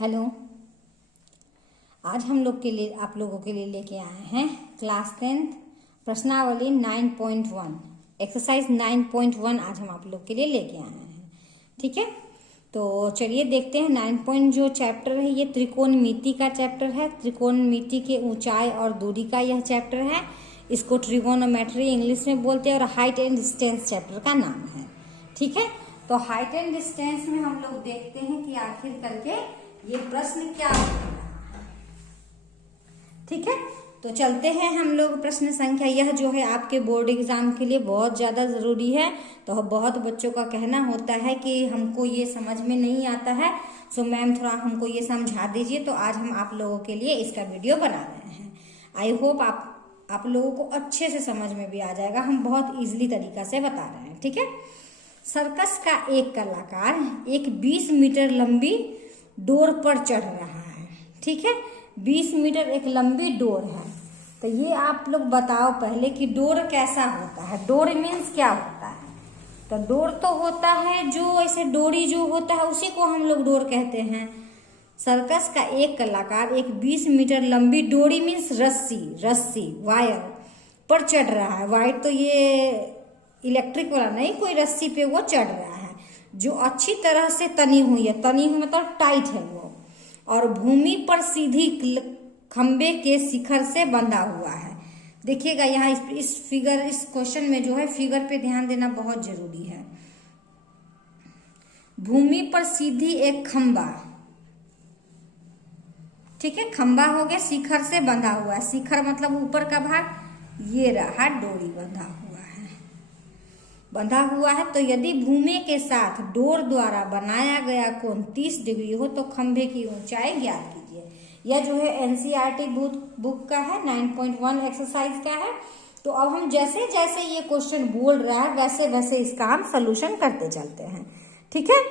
Hello. आज हम लोग के लिए आप लोगों के लिए लेके आए हैं क्लास 10th प्रश्नावली 9.1 एक्सरसाइज 9.1 आज हम आप लोग के लिए लेके आए हैं। ठीक है, तो चलिए देखते हैं 9 जो चैप्टर है ये त्रिकोणमिति का चैप्टर है। त्रिकोणमिति के ऊंचाई और दूरी का यह चैप्टर है। इसको ट्रिगोनोमेट्री इंग्लिश में बोलते हैं और हाइट एंड डिस्टेंस चैप्टर का नाम है। ठीक है, तो हाइट एंड डिस्टेंस में हम लोग देखते हैं कि आखिर करके ये प्रश्न क्या होगा। ठीक है, तो चलते हैं हम लोग प्रश्न संख्या। यह जो है आपके बोर्ड एग्जाम के लिए बहुत ज्यादा जरूरी है। तो बहुत बच्चों का कहना होता है कि हमको ये समझ में नहीं आता है, सो मैम थोड़ा हमको ये समझा दीजिए। तो आज हम आप लोगों के लिए इसका वीडियो बना रहे हैं। आई होप आप लोगों को अच्छे से समझ में भी आ जाएगा। हम बहुत इजीली तरीका से बता रहे हैं। ठीक है, सर्कस का एक कलाकार एक 20 मीटर लंबी डोर पर चढ़ रहा है। ठीक है, 20 मीटर एक लंबी डोर है। तो ये आप लोग बताओ पहले कि डोर कैसा होता है। डोर मीन्स क्या होता है? तो डोर तो होता है जो ऐसे डोरी जो होता है उसी को हम लोग डोर कहते हैं। सर्कस का एक कलाकार एक 20 मीटर लंबी डोरी मीन्स रस्सी वायर पर चढ़ रहा है। वायर तो ये इलेक्ट्रिक वाला नहीं, कोई रस्सी पे वो चढ़ रहा है जो अच्छी तरह से तनी हुई है। तनी हुई मतलब टाइट है वो, और भूमि पर सीधी खंबे के शिखर से बंधा हुआ है। देखिएगा यहाँ इस क्वेश्चन में जो है फिगर पे ध्यान देना बहुत जरूरी है। भूमि पर सीधी एक खंबा, ठीक है, खंबा हो गया, शिखर से बंधा हुआ है। शिखर मतलब ऊपर का भाग, ये रहा डोरी बंधा हुआ है। तो यदि भूमि के साथ डोर द्वारा बनाया गया कोण 30 डिग्री हो तो खंभे की ऊंचाई ज्ञात कीजिए। यह जो है एनसीईआरटी बुक का है, 9.1 एक्सरसाइज का है। तो अब हम जैसे जैसे ये क्वेश्चन बोल रहा है वैसे वैसे इसका हम सोल्यूशन करते चलते हैं। ठीक है,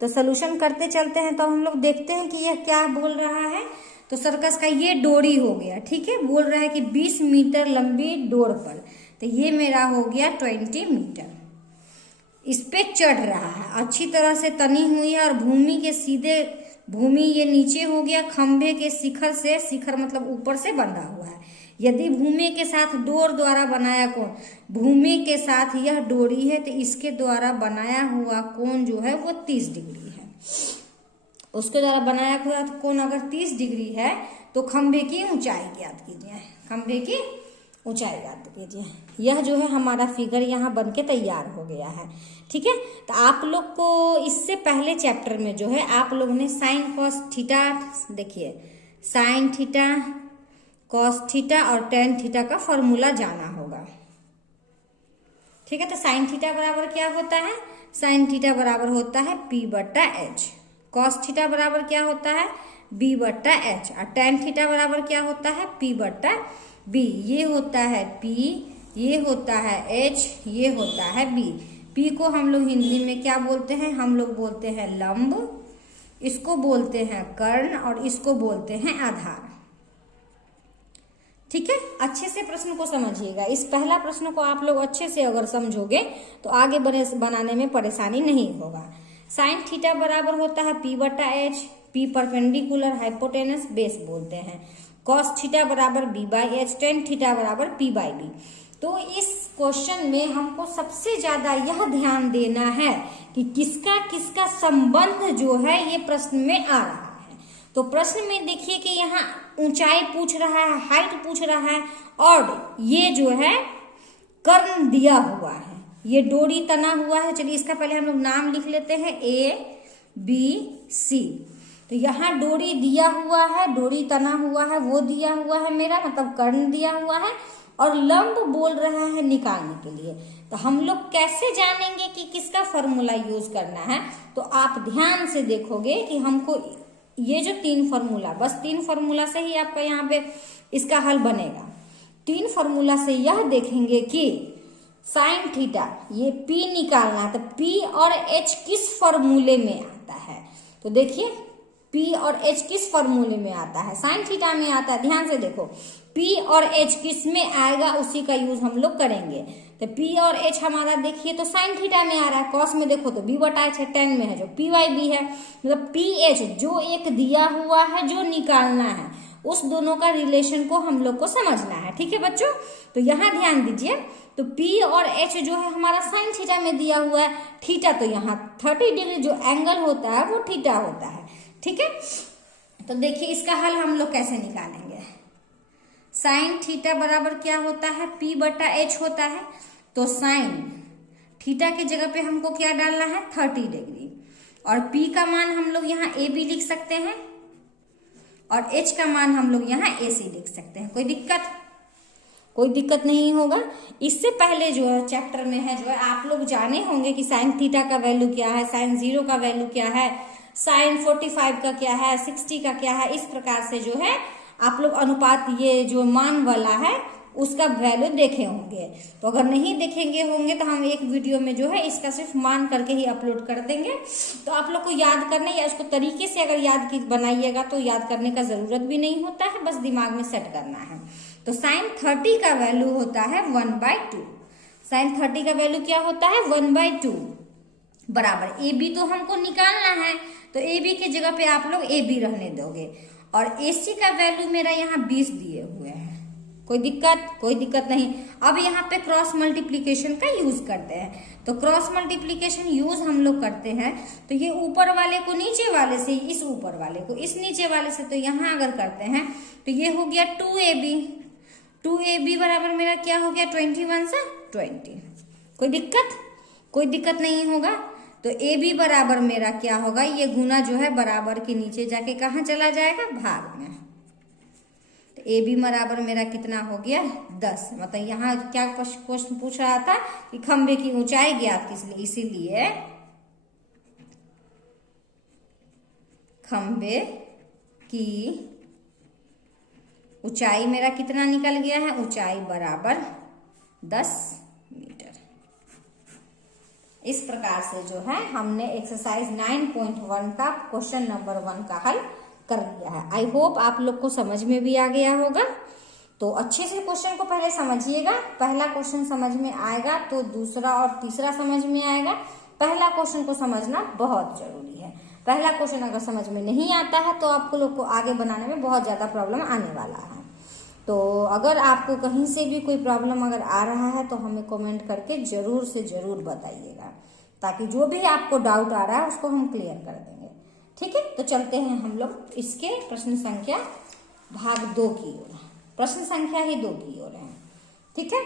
तो सोल्यूशन करते चलते हैं। तो हम लोग देखते हैं कि यह क्या बोल रहा है। तो सर्कस का ये डोरी हो गया। ठीक है, बोल रहा है कि 20 मीटर लंबी डोर पर, तो ये मेरा हो गया 20 मीटर। इस पे चढ़ रहा है, अच्छी तरह से तनी हुई है, और भूमि ये नीचे हो गया, खंभे के शिखर से, शिखर मतलब ऊपर से बंधा हुआ है। यदि भूमि के साथ डोर द्वारा बनाया कोण, भूमि के साथ यह डोरी है तो इसके द्वारा बनाया हुआ कोण जो है वो 30 डिग्री है। उसके द्वारा बनाया हुआ कोण अगर 30 डिग्री है तो खंभे की ऊंचाई ज्ञात कीजिए। खंभे की ऊंचाई ज्ञात कीजिए। यह जो है हमारा फिगर यहाँ बन के तैयार हो गया है। ठीक है, तो आप लोग को इससे पहले चैप्टर में जो है आप लोग ने साइन कॉस थीटा, देखिए साइन थीटा, कॉस थीटा और टेन थीटा का फॉर्मूला जाना होगा। ठीक है, तो साइन थीटा बराबर क्या होता है? साइन थीटा बराबर होता है P/H। कॉस थीटा बराबर क्या होता है? B/H। और टेन थीटा बराबर क्या होता है? P/B। ये होता है P, ये होता है H, ये होता है B। P को हम लोग हिंदी में क्या बोलते हैं? हम लोग बोलते हैं लंब, इसको बोलते हैं कर्ण, और इसको बोलते हैं आधार। ठीक है, अच्छे से प्रश्न को समझिएगा। इस पहला प्रश्न को आप लोग अच्छे से अगर समझोगे तो आगे बनाने में परेशानी नहीं होगा। साइन थीटा बराबर होता है P/H। P perpendicular hypotenuse base बोलते हैं। कॉस थीटा बराबर B/H, टेन थीटा बराबर P/B। तो इस क्वेश्चन में हमको सबसे ज्यादा यह ध्यान देना है कि किसका किसका संबंध जो है ये प्रश्न में आ रहा है। तो प्रश्न में देखिए कि यहाँ ऊंचाई पूछ रहा है, हाइट पूछ रहा है, और ये जो है कर्ण दिया हुआ है, ये डोरी तना हुआ है। चलिए इसका पहले हम लोग नाम लिख लेते हैं ABC। तो यहाँ डोरी दिया हुआ है, डोरी तना हुआ है, वो दिया हुआ है मेरा मतलब कर्ण दिया हुआ है, और लंब बोल रहा है निकालने के लिए। तो हम लोग कैसे जानेंगे कि किसका फॉर्मूला यूज करना है? तो आप ध्यान से देखोगे कि हमको ये जो 3 फॉर्मूला, बस 3 फॉर्मूला से ही आपका यहाँ पे इसका हल बनेगा। 3 फॉर्मूला से यह देखेंगे कि साइन थीटा ये P निकालना है, तो P और H किस फॉर्मूले में आता है। तो देखिए P और H किस फॉर्मूले में आता है? साइन थीटा में आता है। ध्यान से देखो, P और H किस में आएगा उसी का यूज हम लोग करेंगे। तो P और H हमारा देखिए तो साइन थीटा में आ रहा है, कॉस में देखो तो B/tan में है जो PYB है। मतलब PH जो एक दिया हुआ है जो निकालना है, उस दोनों का रिलेशन को हम लोग को समझना है। ठीक है बच्चों, तो यहाँ ध्यान दीजिए। तो P और H जो है हमारा साइन थीटा में दिया हुआ है, थीटा तो यहाँ 30 डिग्री जो एंगल होता है वो थीटा होता है। ठीक है, तो देखिए इसका हल हम लोग कैसे निकालेंगे। साइन थीटा बराबर क्या होता है? P/H होता है। तो साइन थीटा की जगह पे हमको क्या डालना है? 30 डिग्री। और P का मान हम लोग यहाँ AB लिख सकते हैं और H का मान हम लोग यहाँ AC लिख सकते हैं। कोई दिक्कत? कोई दिक्कत नहीं होगा। इससे पहले जो है चैप्टर में है जो है आप लोग जाने होंगे कि साइन थीटा का वैल्यू क्या है, साइन 0 का वैल्यू क्या है, साइन 45 का क्या है, 60 का क्या है। इस प्रकार से जो है आप लोग अनुपात ये जो मान वाला है उसका वैल्यू देखे होंगे। तो अगर नहीं देखेंगे होंगे तो हम एक वीडियो में जो है इसका सिर्फ मान करके ही अपलोड कर देंगे। तो आप लोग को याद करने या उसको तरीके से अगर याद की बनाइएगा तो याद करने का जरूरत भी नहीं होता है, बस दिमाग में सेट करना है। तो साइन 30 का वैल्यू होता है 1/2। साइन 30 का वैल्यू क्या होता है? 1/2 बराबर AB तो हमको निकालना है, तो AB की जगह पे आप लोग AB रहने दोगे। और AC का वैल्यू मेरा यहाँ 20 दिए हुए हैं। कोई दिक्कत? कोई दिक्कत नहीं। अब यहाँ पे क्रॉस मल्टीप्लीकेशन का यूज करते हैं। तो क्रॉस मल्टीप्लीकेशन यूज हम लोग करते हैं तो ये ऊपर वाले को नीचे वाले से, इस ऊपर वाले को इस नीचे वाले से, तो यहाँ अगर करते हैं तो ये हो गया 2AB। 2AB बराबर मेरा क्या हो गया? 21 से 20। कोई दिक्कत? कोई दिक्कत नहीं होगा। तो AB बराबर मेरा क्या होगा? ये गुना जो है बराबर के नीचे जाके कहाँ चला जाएगा? भाग में। तो AB बराबर मेरा कितना हो गया? 10। मतलब यहाँ क्या क्वेश्चन पूछ रहा था कि खंभे की ऊंचाई ज्ञात किस लिए, इसीलिए खंभे की ऊंचाई मेरा कितना निकल गया है? ऊंचाई बराबर 10 मीटर। इस प्रकार से जो है हमने एक्सरसाइज 9.1 का क्वेश्चन नंबर 1 का हल कर दिया है। आई होप आप लोग को समझ में भी आ गया होगा। तो अच्छे से क्वेश्चन को पहले समझिएगा। पहला क्वेश्चन समझ में आएगा तो दूसरा और तीसरा समझ में आएगा। पहला क्वेश्चन को समझना बहुत जरूरी है। पहला क्वेश्चन अगर समझ में नहीं आता है तो आपको लोग को आगे बनाने में बहुत ज्यादा प्रॉब्लम आने वाला है। तो अगर आपको कहीं से भी कोई प्रॉब्लम अगर आ रहा है तो हमें कमेंट करके जरूर से जरूर बताइएगा, ताकि जो भी आपको डाउट आ रहा है उसको हम क्लियर कर देंगे। ठीक है, तो चलते हैं हम लोग इसके प्रश्न संख्या भाग 2 की ओर। प्रश्न संख्या ही 2 की ओर है। ठीक है,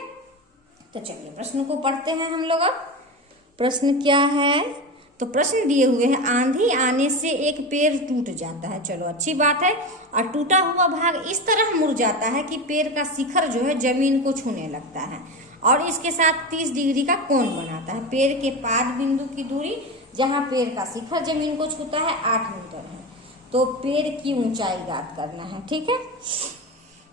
तो चलिए प्रश्न को पढ़ते हैं हम लोग। अब प्रश्न क्या है? तो प्रश्न दिए हुए हैं, आंधी आने से एक पेड़ टूट जाता है। चलो अच्छी बात है। और टूटा हुआ भाग इस तरह मुड़ जाता है कि पेड़ का शिखर जो है जमीन को छूने लगता है और इसके साथ 30 डिग्री का कोण बनाता है। पेड़ के पाद बिंदु की दूरी जहां पेड़ का शिखर जमीन को छूता है 8 मीटर है। तो पेड़ की ऊंचाई ज्ञात करना है। ठीक है,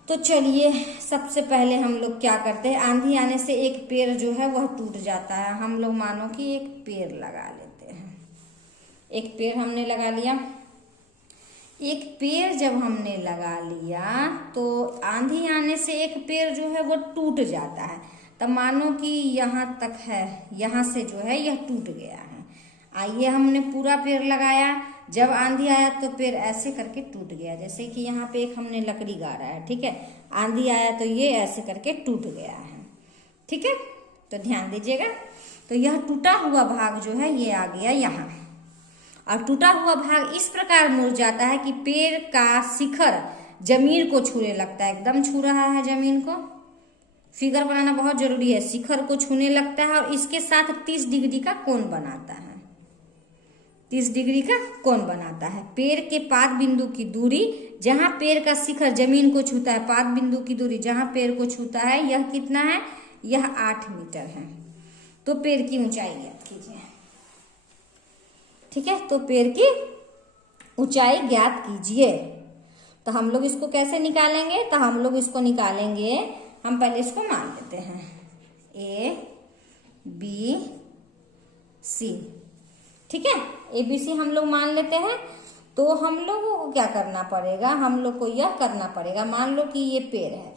तो चलिए सबसे पहले हम लोग क्या करते हैं, आंधी आने से एक पेड़ जो है वह टूट जाता है। हम लोग मानो कि एक पेड़ लगा लेते हैं। एक पेड़ हमने लगा लिया। एक पेड़ जब हमने लगा लिया तो आंधी आने से एक पेड़ जो है वो टूट जाता है। तब मानो कि यहाँ तक है, यहाँ से जो है यह टूट गया है। आइए हमने पूरा पेड़ लगाया, जब आंधी आया तो पेड़ ऐसे करके टूट गया। जैसे कि यहाँ पे एक हमने लकड़ी गाड़ा है। ठीक है, आंधी आया तो ये ऐसे करके टूट गया है। ठीक है, तो ध्यान दीजिएगा। तो यह टूटा हुआ भाग जो है ये आ गया यहाँ, और टूटा हुआ भाग इस प्रकार मुड़ जाता है कि पेड़ का शिखर जमीन को छूने लगता है। एकदम छू रहा है जमीन को। फिगर बनाना बहुत जरूरी है। शिखर को छूने लगता है और इसके साथ 30 डिग्री का कोण बनाता है। 30 डिग्री का कोण बनाता है। पेड़ के पाद बिंदु की दूरी जहां पेड़ का शिखर जमीन को छूता है, पाद बिंदु की दूरी जहां पेड़ को छूता है, यह कितना है? यह 8 मीटर है। तो पेड़ की ऊंचाई ज्ञात कीजिए। ठीक है, तो पेड़ की ऊंचाई ज्ञात कीजिए। तो हम लोग इसको कैसे निकालेंगे? तो हम लोग इसको निकालेंगे, हम पहले इसको मान लेते हैं A B C। ठीक है, ABC हम लोग मान लेते हैं। तो हम लोगों को क्या करना पड़ेगा, हम लोग को यह करना पड़ेगा, मान लो कि ये पेड़ है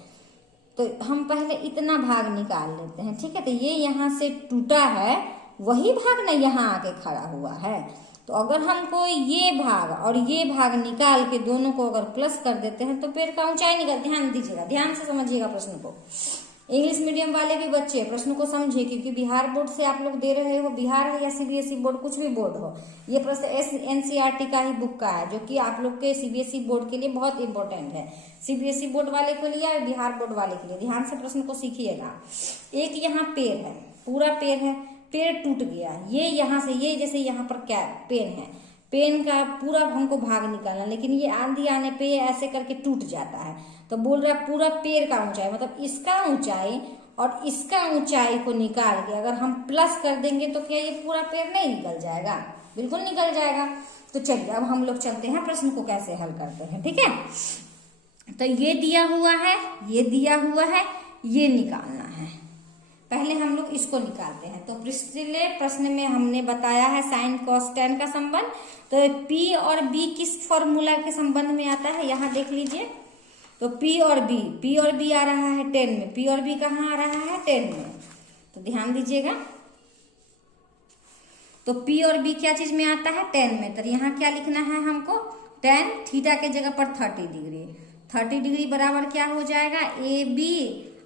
तो हम पहले इतना भाग निकाल लेते हैं, ठीक है। तो ये यहाँ से टूटा है, वही भाग ना यहाँ आके खड़ा हुआ है। तो अगर हमको ये भाग और ये भाग निकाल के दोनों को अगर प्लस कर देते हैं तो पेड़ का ऊंचाई निकल, ध्यान दीजिएगा, ध्यान से समझिएगा प्रश्न को। इंग्लिश मीडियम वाले भी बच्चे प्रश्न को समझे, क्योंकि बिहार बोर्ड से आप लोग दे रहे हो, बिहार है या सीबीएसई बोर्ड, कुछ भी बोर्ड हो, ये प्रश्न एनसीईआरटी का ही बुक का है, जो कि आप लोग के सीबीएसई बोर्ड के लिए बहुत इंपॉर्टेंट है। सीबीएसई बोर्ड वाले के लिए और बिहार बोर्ड वाले के लिए ध्यान से प्रश्न को सीखिएगा। एक यहाँ पेड़ है, पूरा पेड़ है, पेड़ टूट गया, ये यहाँ से, ये जैसे यहाँ पर क्या पेन है, पेन का पूरा हमको भाग निकालना, लेकिन ये आंधी आने पे ऐसे करके टूट जाता है। तो बोल रहा है पूरा पेड़ का ऊंचाई, मतलब इसका ऊंचाई और इसका ऊंचाई को निकाल के अगर हम प्लस कर देंगे तो क्या ये पूरा पेड़ नहीं निकल जाएगा? बिल्कुल निकल जाएगा। तो चलिए अब हम लोग चलते हैं प्रश्न को कैसे हल करते हैं, ठीक है। तो ये दिया हुआ है, ये दिया हुआ है, ये निकालना है। पहले हम लोग इसको निकालते हैं। तो पिछले प्रश्न में हमने बताया है साइन कॉस टेन का संबंध। तो P और B किस फॉर्मूला के संबंध में आता है, यहाँ देख लीजिए। तो P और B आ रहा है 10 में, P और B कहाँ आ रहा है 10 में, तो ध्यान दीजिएगा। तो P और B क्या चीज में आता है 10 में, तो यहाँ क्या लिखना है हमको, tan थीटा के जगह पर 30 डिग्री, 30 डिग्री बराबर क्या हो जाएगा AB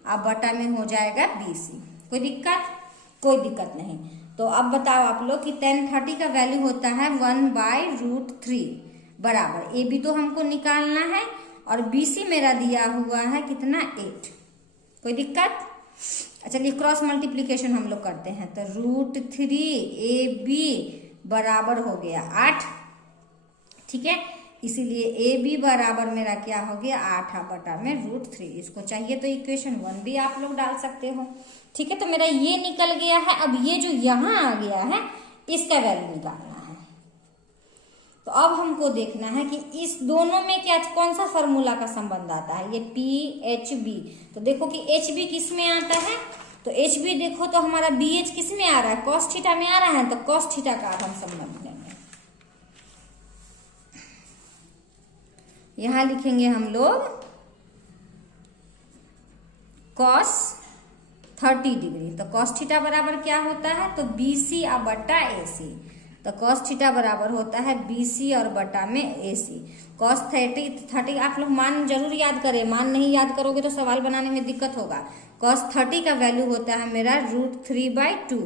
अब बटा में हो जाएगा BC। कोई दिक्कत? कोई दिक्कत नहीं। तो अब बताओ आप लोग कि tan 30 का वैल्यू होता है 1/√3 बराबर, AB तो हमको निकालना है और BC मेरा दिया हुआ है कितना 8। कोई दिक्कत? चलिए क्रॉस मल्टीप्लीकेशन हम लोग करते हैं। तो √3AB बराबर हो गया 8, ठीक है। इसीलिए AB बराबर मेरा क्या हो गया 8 बटा में √3। इसको चाहिए तो इक्वेशन 1 भी आप लोग डाल सकते हो, ठीक है। तो मेरा ये निकल गया है। अब ये जो यहाँ आ गया है इसका वैल्यू निकालना है। तो अब हमको देखना है कि इस दोनों में क्या, कौन सा फॉर्मूला का संबंध आता है, ये PHB। तो देखो कि HB किस में आता है, तो HB देखो तो हमारा BH किस में आ रहा है, cos थीटा में आ रहा है। तो cos थीटा का हम संबंध लेंगे, यहां लिखेंगे हम लोग cos 30 डिग्री। तो cos थीटा बराबर क्या होता है, तो BC और बटा AC। तो cos थीटा बराबर होता है BC और बटा में AC। cos 30 आप लोग मान जरूर याद करें, मान नहीं याद करोगे तो सवाल बनाने में दिक्कत होगा। cos 30 का वैल्यू होता है मेरा √3/2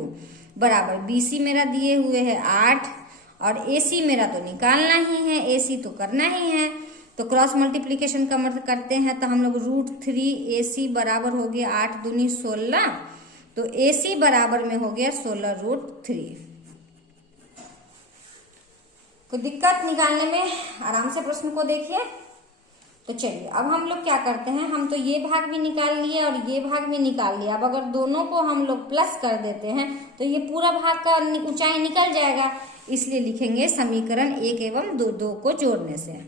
बराबर, BC मेरा दिए हुए है 8 और AC मेरा तो निकालना ही है, AC तो करना ही है। तो क्रॉस मल्टीप्लीकेशन का मतलब करते हैं तो हम लोग √3AC बराबर हो गया 8 दूनी 16। तो AC बराबर में हो गया 16√3। कोई दिक्कत निकालने में? आराम से प्रश्न को देखिए। तो चलिए अब हम लोग क्या करते हैं, हम तो ये भाग भी निकाल लिए और ये भाग भी निकाल लिया। अब अगर दोनों को हम लोग प्लस कर देते हैं तो ये पूरा भाग का ऊंचाई निकल जाएगा। इसलिए लिखेंगे समीकरण 1 एवं 2 को जोड़ने से।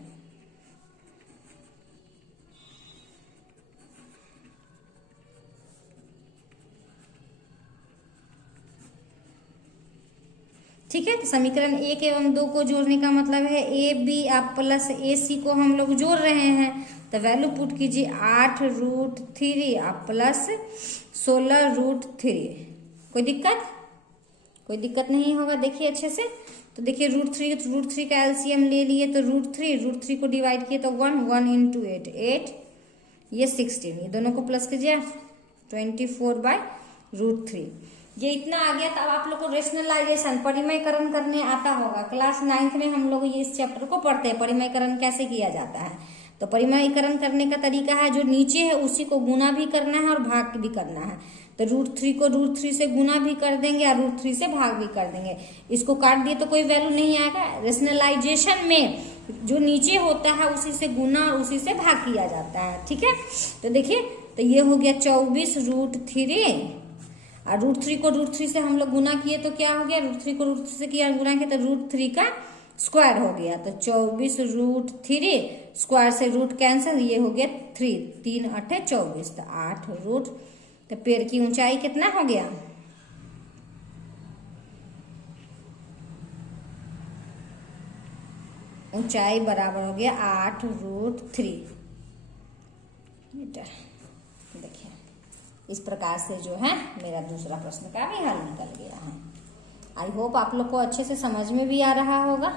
ठीक है। तो समीकरण 1 एवं 2 को जोड़ने का मतलब है AB आप प्लस AC को हम लोग जोड़ रहे हैं। तो वैल्यू पुट कीजिए 8√3 आप प्लस 16√3। कोई दिक्कत? कोई दिक्कत नहीं होगा, देखिए अच्छे से। तो देखिए √3 का एलसीएम ले लिए तो √3 को डिवाइड किए तो 1 into 8 ये 16, ये दोनों को प्लस कीजिए 24/√3। ये इतना आ गया। तब आप लोग को रेशनलाइजेशन परिमयकरण करने आता होगा। क्लास 9th में हम लोग ये इस चैप्टर को पढ़ते हैं, परिमयकरण कैसे किया जाता है। तो परिमयकरण करने का तरीका है जो नीचे है उसी को गुना भी करना है और भाग भी करना है। तो √3 को √3 से गुना भी कर देंगे और √3 से भाग भी कर देंगे। इसको काट दिए तो कोई वैल्यू नहीं आएगा। रेशनलाइजेशन में जो नीचे होता है उसी से गुना और उसी से भाग किया जाता है, ठीक है। तो देखिए तो ये हो गया 24√3 और √3 को √3 से हम लोग गुना किए तो क्या हो गया, √3 को √3 से किया गुना किया तो √3 का स्क्वायर हो गया। तो 24√3 स्क्वायर से रूट कैंसिल, ये हो गया 3 8 24। तो 8 तो पेड़ की ऊंचाई कितना हो गया, ऊंचाई बराबर हो गया 8√3 मीटर। देखिए इस प्रकार से जो है मेरा दूसरा प्रश्न का भी हल निकल गया है। आई होप आप लोग को अच्छे से समझ में भी आ रहा होगा।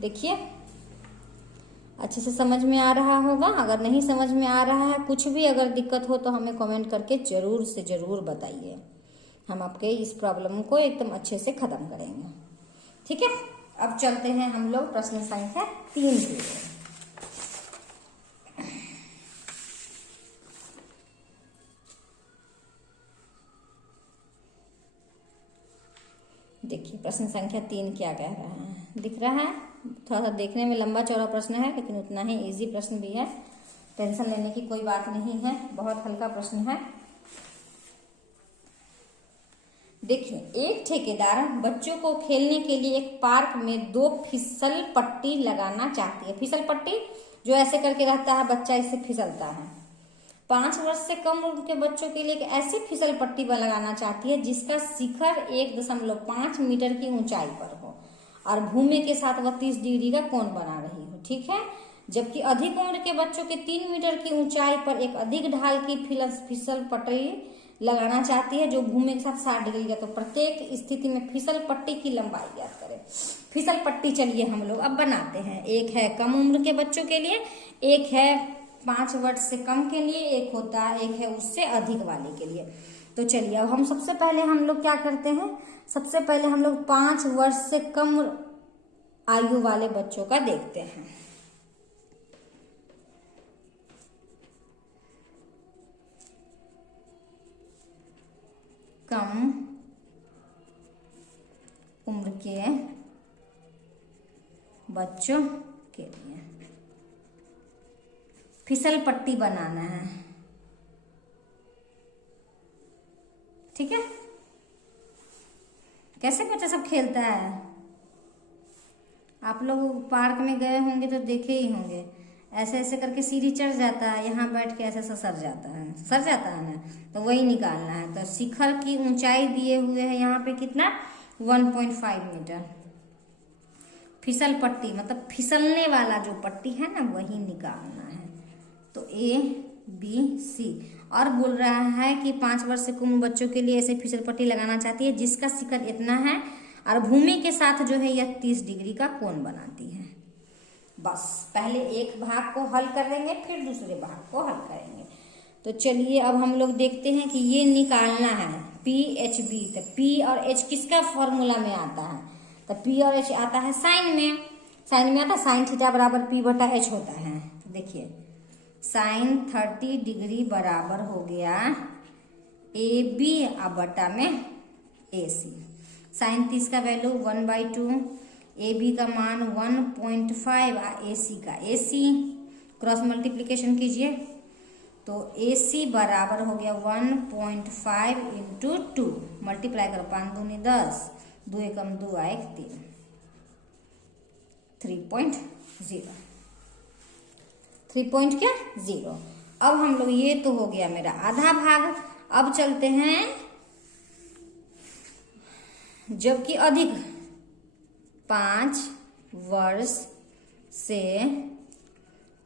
देखिए अच्छे से समझ में आ रहा होगा। अगर नहीं समझ में आ रहा है, कुछ भी अगर दिक्कत हो तो हमें कमेंट करके जरूर से जरूर बताइए। हम आपके इस प्रॉब्लम को एकदम अच्छे से खत्म करेंगे। ठीक है, अब चलते हैं हम लोग प्रश्न संख्या 3 की ओर। देखिए प्रश्न संख्या 3 क्या कह रहा है, दिख रहा है। थोड़ा सा देखने में लंबा चौड़ा प्रश्न है, लेकिन उतना ही इजी प्रश्न भी है। टेंशन लेने की कोई बात नहीं है, बहुत हल्का प्रश्न है। देखिए, एक ठेकेदार बच्चों को खेलने के लिए एक पार्क में 2 फिसल पट्टी लगाना चाहती है। फिसल पट्टी जो ऐसे करके रहता है, बच्चा इससे फिसलता है। 5 वर्ष से कम उम्र के बच्चों के लिए एक ऐसी फिसल पट्टी लगाना चाहती है जिसका शिखर 1.5 मीटर की ऊंचाई पर हो और भूमि के साथ वह 30 डिग्री का कोण बना रही हो। ठीक है, जबकि अधिक उम्र के बच्चों के 3 मीटर की ऊंचाई पर एक अधिक ढाल की फिसल पट्टी लगाना चाहती है जो भूमि के साथ 60 डिग्री का। तो प्रत्येक स्थिति में फिसल पट्टी की लंबाई ज्ञात करें। फिसल पट्टी चलिए हम लोग अब बनाते हैं। एक है कम उम्र के बच्चों के लिए, एक है 5 वर्ष से कम के लिए, एक होता है, एक है उससे अधिक वाले के लिए। तो चलिए अब हम सबसे पहले हम लोग क्या करते हैं, सबसे पहले हम लोग 5 वर्ष से कम आयु वाले बच्चों का देखते हैं। कम उम्र के बच्चों के लिए फिसल पट्टी बनाना है। ठीक है, कैसे बच्चा सब खेलता है, आप लोग पार्क में गए होंगे तो देखे ही होंगे। ऐसे ऐसे करके सीढ़ी चढ़ जाता है, यहाँ बैठ के ऐसे ऐसे सर जाता है ना, तो वही निकालना है। तो शिखर की ऊंचाई दिए हुए है यहाँ पे कितना, 1.5 मीटर। फिसल पट्टी मतलब फिसलने वाला जो पट्टी है ना, वही निकालना है। तो ABC और बोल रहा है कि 5 वर्ष से कम बच्चों के लिए ऐसे फिसल पट्टी लगाना चाहती है जिसका शिखर इतना है और भूमि के साथ जो है यह 30 डिग्री का कोण बनाती है। बस पहले एक भाग को हल कर लेंगे, फिर दूसरे भाग को हल करेंगे। तो चलिए अब हम लोग देखते हैं कि ये निकालना है PHB। तो P और H किसका फॉर्मूला में आता है, तो P और H आता है साइन में आता है। साइन थीटा बराबर P/H होता है। तो देखिए साइन 30 डिग्री बराबर हो गया AB बटा में AC। साइन 30 का वैल्यू 1/2, AB का मान 1.5 और AC का AC क्रॉस मल्टीप्लीकेशन कीजिए तो AC बराबर हो गया 1.5 इंटू 2 मल्टीप्लाई करो, 5 दूनी 10, 2 एकम 2 आए 3, 3.0। 3.0। अब हम लोग, ये तो हो गया मेरा आधा भाग। अब चलते हैं जबकि अधिक 5 वर्ष से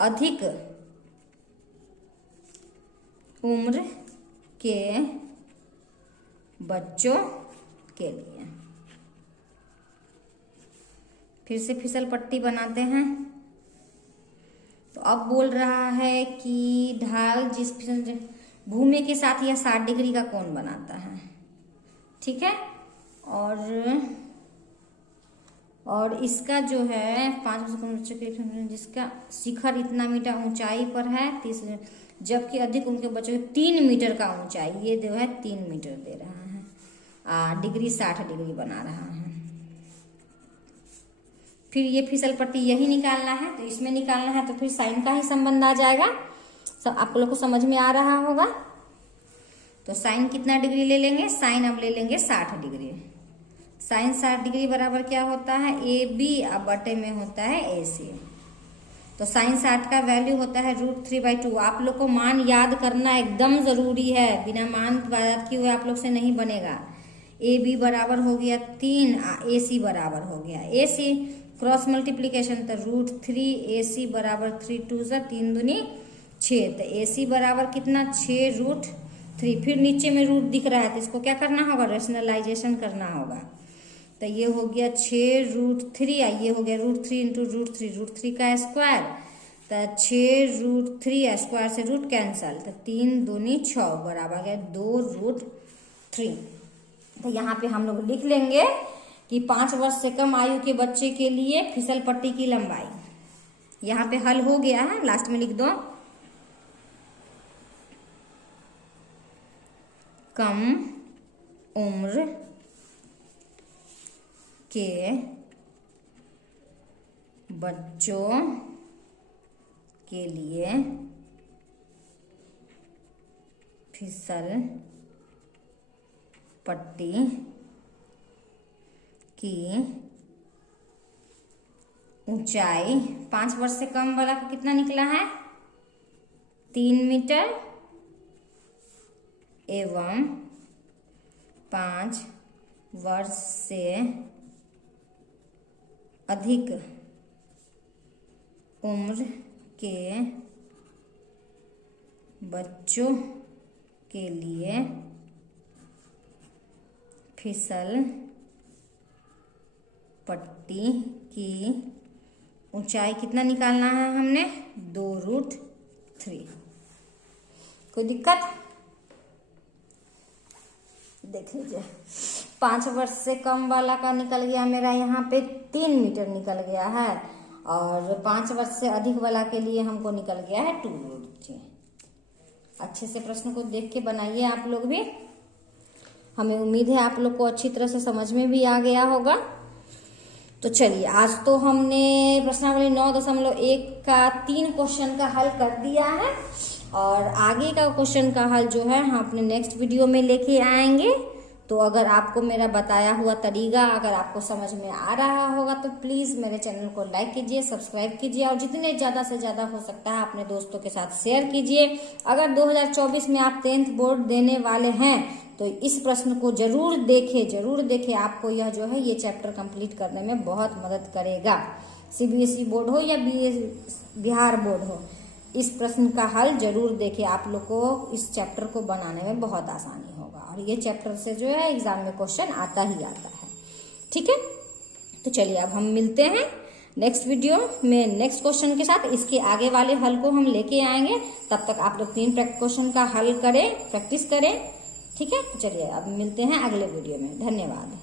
अधिक उम्र के बच्चों के लिए फिर से फिसल पट्टी बनाते हैं। तो अब बोल रहा है कि ढाल जिस भूमि के साथ यह 60 डिग्री का कोण बनाता है। ठीक है, और इसका जो है 5 वर्ष कम बच्चों के जिसका शिखर इतना मीटर ऊंचाई पर है 30, जबकि अधिक उनके बच्चों के 3 मीटर का ऊंचाई, ये जो है 3 मीटर दे रहा है, डिग्री 60 डिग्री बना रहा है। फिर ये फिसल पट्टी यही निकालना है, तो इसमें निकालना है तो फिर साइन का ही संबंध आ जाएगा। सब आप लोग को समझ में आ रहा होगा। तो साइन कितना डिग्री ले लेंगे, साइन अब ले लेंगे 60 डिग्री। साइन 60 डिग्री बराबर क्या होता है, AB अब बटे में होता है AC। तो साइन 60 का वैल्यू होता है √3/2। आप लोग को मान याद करना एकदम जरूरी है, बिना मान याद किए हुए आप लोग से नहीं बनेगा। AB बराबर हो गया 3, AC बराबर हो गया AC। क्रॉस मल्टीप्लीकेशन तो √3 बराबर 3 2 3 दूनी 6। तो AC बराबर कितना 6√3। फिर नीचे में रूट दिख रहा है तो इसको क्या करना होगा, रेशनलाइजेशन करना होगा। तो ये हो गया 6√3, ये हो गया √3 इंटू √3 का स्क्वायर। तो 6√3 स्क्वायर से रूट कैंसल, तो 3 दूनी 6 बराबर गया 2√3। तो यहाँ पे हम लोग लिख लेंगे कि 5 वर्ष से कम आयु के बच्चे के लिए फिसल पट्टी की लंबाई, यहाँ पे हल हो गया है, लास्ट में लिख दो कम उम्र के बच्चों के लिए फिसल पट्टी की ऊंचाई 5 वर्ष से कम वाला का कितना निकला है 3 मीटर एवं 5 वर्ष से अधिक उम्र के बच्चों के लिए फिसल पट्टी की ऊंचाई कितना निकालना है हमने 2√3। कोई दिक्कत? देख लीजिए 5 वर्ष से कम वाला का निकल गया मेरा यहाँ पे 3 मीटर निकल गया है, और 5 वर्ष से अधिक वाला के लिए हमको निकल गया है 2√3। अच्छे से प्रश्न को देख के बनाइए आप लोग भी। हमें उम्मीद है आप लोग को अच्छी तरह से समझ में भी आ गया होगा। तो चलिए आज तो हमने प्रश्नावली 9.1 का 3 क्वेश्चन का हल कर दिया है, और आगे का क्वेश्चन का हल जो है हम अपने नेक्स्ट वीडियो में लेके आएंगे। तो अगर आपको मेरा बताया हुआ तरीका अगर आपको समझ में आ रहा होगा तो प्लीज़ मेरे चैनल को लाइक कीजिए, सब्सक्राइब कीजिए, और जितने ज़्यादा से ज़्यादा हो सकता है अपने दोस्तों के साथ शेयर कीजिए। अगर 2024 में आप 10th बोर्ड देने वाले हैं तो इस प्रश्न को जरूर देखें। आपको यह जो है ये चैप्टर कंप्लीट करने में बहुत मदद करेगा। CBSE बोर्ड हो या बिहार बोर्ड हो, इस प्रश्न का हल जरूर देखें। आप लोग को इस चैप्टर को बनाने में बहुत आसानी होगा, और ये चैप्टर से जो है एग्जाम में क्वेश्चन आता ही आता है। ठीक है, तो चलिए अब हम मिलते हैं नेक्स्ट वीडियो में नेक्स्ट क्वेश्चन के साथ। इसके आगे वाले हल को हम लेके आएंगे। तब तक आप लोग 3 क्वेश्चन का हल करें, प्रैक्टिस करें। ठीक है, चलिए अब मिलते हैं अगले वीडियो में। धन्यवाद।